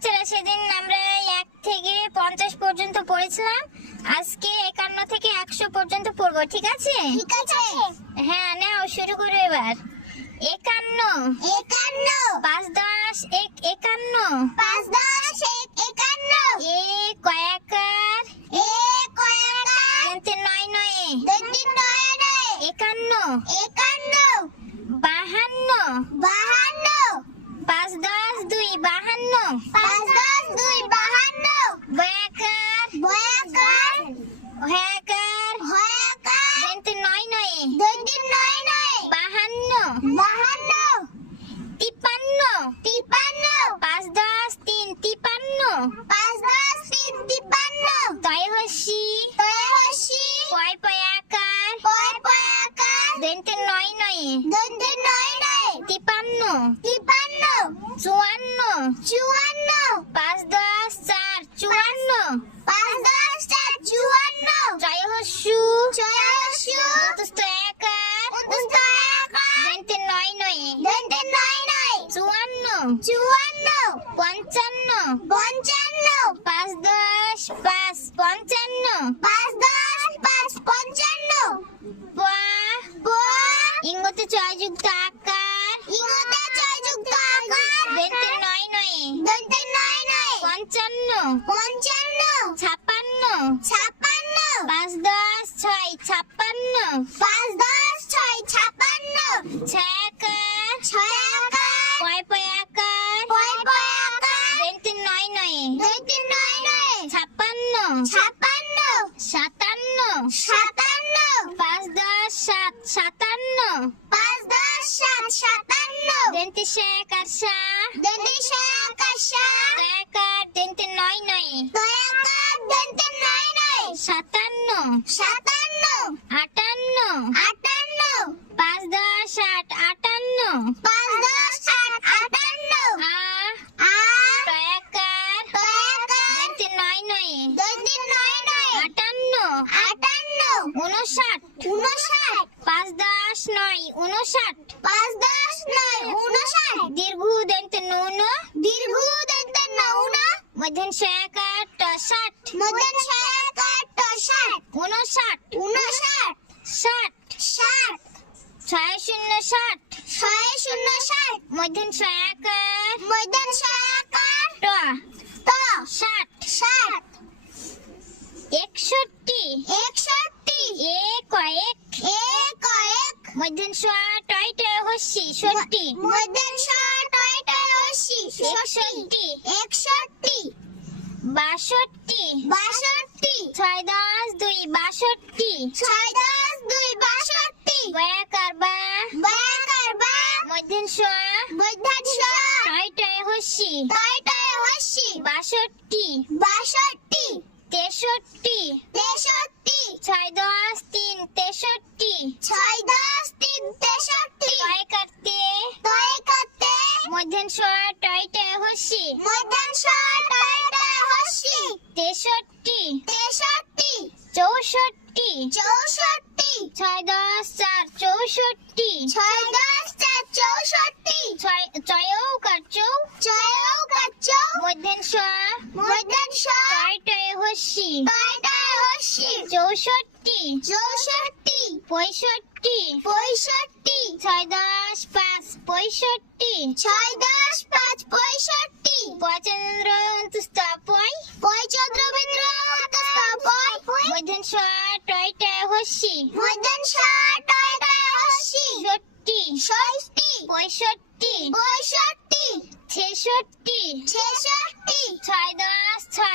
বাচ্চারা সেদিন আমরা এক থেকে পঞ্চাশ পর্যন্ত পড়েছিলাম। আজকে একান্ন থেকে একশো পর্যন্ত পড়ব ঠিক আছে? ঠিক আছে। হ্যাঁ নাও শুরু করো এবার। একান্ন। একান্ন পাঁচ দশ এক একান্ন পাঁচ দশ এক একান্ন এ কয়াকার এ কয়াকা তিনটে নয় নয় দুই তিন নয় নয় একান্ন একান্ন বাহান্ন বাহান্ন পাঁচ দশ দুই বাহান্ন পাঁচ দশ দুই বাহান্ন বয়াকার বয়াকার হয়াকার হয়াকার তিনটে নয় নয় দুই তিন নয় নয় বাহান্ন বাহান্ন তিপ্পান্ন তিপ্পান্ন পাঁচ দশ তিন তিপ্পান্ন পাঁচ দশ তিন তিপ্পান্ন তয় হসি তয়াশি পয় পয়াকার পয় পয়াকার নয় নয়। দুই নয় নয়। তিপ্পান্ন তিপ্পান্ন চুয়ান্ন। চুয়ান্ন। পাঁচ দশ চার চুয়ান্ন। পাঁচ দশ চার চুয়ান্ন। জয় হসু ছয়াশি চতুস্থ একার উনত্রিশ একার তিনটে নয় নয়। দুই নয় নয়। চুয়ান্ন। চুয়ান্ন। পঞ্চান্ন। পঞ্চান্ন। পাঁচ দশ পাঁচ পঞ্চান্ন পাঁচ দশ পাঁচ পঞ্চান্ন পা প- ইঙ্গতে ছয় যুক্ত আকার ইংরেজিতে ছয়যুক্ত আকার তিনটে নয় নয় দুই তিন নয় নয় পঞ্চান্ন। পঞ্চান্ন। ছাপান্ন। ছাপ্পান্ন পাঁচ দশ ছয় ছাপ্পান্ন পাঁচ দশ ছয় ছাপ্পান্ন ছয় আকার ছয় আকার পয় পয় আকার পয় পয় আকার তিনটে নয় নয়। দুই তিন নয় নয়। সাতান্ন। সাতান্ন। পাঁচ দশ সাত সাতান্ন। পাঁচ দশ সাত সাতান্ন। শেখ আর শাহ দন্ডিশা আকাশা একার তিনটে নয় নয় দয়াকার দন্তে নয় নয় সাতান্ন সাতান্ন আটান্ন আটান্ন পাঁচ দশ আট আটান্ন পাঁচ দশ আট আটান্ন আ আ টয়াকার দয়াকার তিনটে নয় নয় দন্তে নয় নয় আটান্ন আটান্ন উনষাট উনষাট পাঁচ দশ নয় উনষাট পাঁচ দশ নয় উনষাট দীর্ঘ দন্তে নুন দীর্ঘ দন্তে নৌনা মধ্যন শেখার ষাট। মদন সায়াকার ষাট। উনষাট উনষাট ষাট। ষাট। ছয় শূন্য ষাট। ছয় শূন্য ষাট। মধ্যন শেখার মধ্যন সোয়া টয় টয় হসি ষট্টি মদন ষাট টয় অশি একষট্টি একষট্টি। বাষট্টি। বাষট্টি। ছয় দশ দুই বাষট্টি। ছয় দশ দুই বাষট্টি। বয়াকার বা বায়াকার বা মধ্যন সোয়া মদন ষাট টয় টয় হসি টয় টয় অশি বাষট্টি। বাষট্টি। তেষট্টি। তেষট্টি। ছয় দশ তিন তেষট্টি। ছয় দশ তিন তেষট্টি। টয় কাটতে তয় কাতে মধ্যন সোয়া টয় টয় হসি। মদন ষাট টয় টয় অশি তেষট্টি। তেষট্টি। চৌষট্টি। চৌষট্টি। ছয় দশ চার চৌষট্টি। ছয় দশ চার চৌষট্টি। ছয় ছয়ৌকার চৌ ছয়ৌকার চৌ মধ্যন সোয়া মদন ষাট টয় টয় হসি। টয় অশি চৌষট্টি। চৌষট্টি। পঁয়ষট্টি। পঁয়ষট্টি। ছয় দশ পাঁচ পঁয়ষট্টি। ছয় দশ পাঁচ পঁয়ষট্টি। পচন্দ্র অন্তুস্তপয় পঁয়চন্দ্র মিত্র অন্তস্তপয় মধ্যন ষষ্ঠী। পঁয়ষট্টি। পঁয়ষট্টি। ছেষট্টি। ছেষট্টি। ছয় দশ, ছয়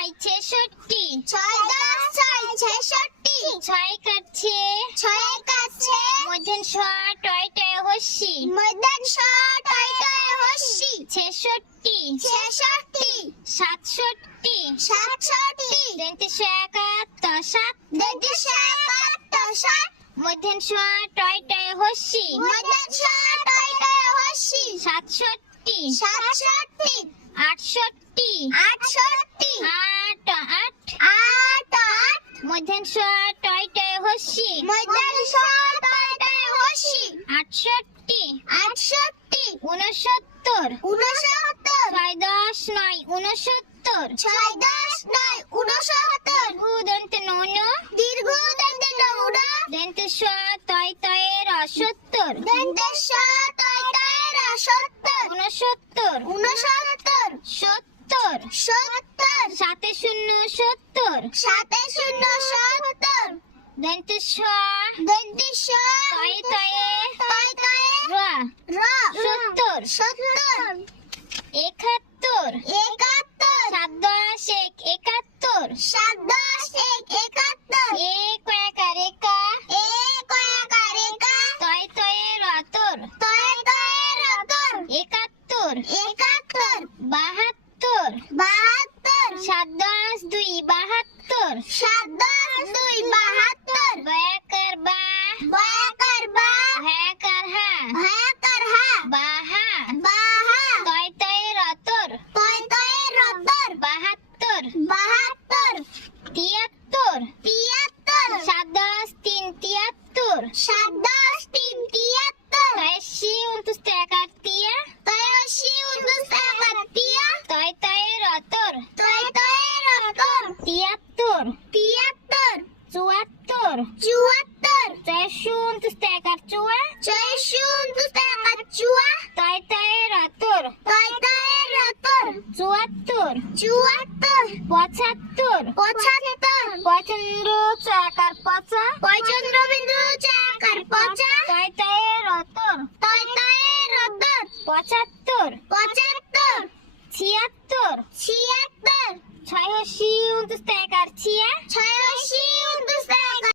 সাতষট্টি। সাতষট্টি। তেত্রিশ একাত্তর সাত দেড়শো একাত্তর ষাট মধ্যন সোয়া টয় টয় হসি মদন ষাট টয় টয় অশি সাতষট্টি। সাতষট্টি। আটষট্টি। আটষট্টি। আট আট। আট আট। মধ্যন সোয়া টয় টয় হসি মদন ষাট টয় টয় অশি আটষট্টি। আটষট্টি। উনসত্তর উনসত্তর উনসত্তর ছয় দশ নয় উনসত্তর ছয় দশ নয় উনসত্তর দন্তে নন। দীর্ঘ দন্তে নৌন দন্তে স তয় তয়ের অসত্তর। দন্তে স তয় তয়ের সত্তর উনসত্তর উনসত্তর সত্তর। সত্তর। সাতে শূন্য সত্তর। সাতে শূন্য সত্তর। দন্তে স দন্তে স তয় তয়ে তয় তয়ে র। র। সত্তর। সত্তর। একাত্তর। একাত্তর সাত দশ এক একাত্তর। সাত দশ এক একাত্তর। এ একার একা এ একার একা তয় তয়ে রতর। তয় তয়ে রতর। একাত্তর। একাত্তর। বাহাত্তর। বাহাত্তর। সাত দশ দুই বাহাত্তর। সাত দশ দুই বাহাত্তর বয়াকার বা বয়াকার বা হ্যাকার হা ভয়াকার হা বাহা বাহা তয় তয়ে রতর তয় তয়ে রতর বাহাত্তর বাহাত্তর তিয়াত্তর তিয়াত্তর সাত দশ তিন তিয়াত্তর সাত দশ তিন তিয়াত্তর তয়সি উনত্রিশ একার তিয়া তয়সি উনত্রিশ একার তিয়া তয় তয়ে রতর তয় তয়ে রতর তিয়াত্তর তিয়াত্তর চুয়াত্তর চুয়াত্তর চারশো উনত্রিশ একার চুয়া ছয়শো উনত্রিশ একার চুয়া তয় তয়ে রতর তয় তয়ে রতর চুয়াত্তর। চুয়াত্তর। পঁচাত্তর। পঁচাত্তর। পঁচান্ন চাকার পচা। পঁচাত্তর বিন্দু চাক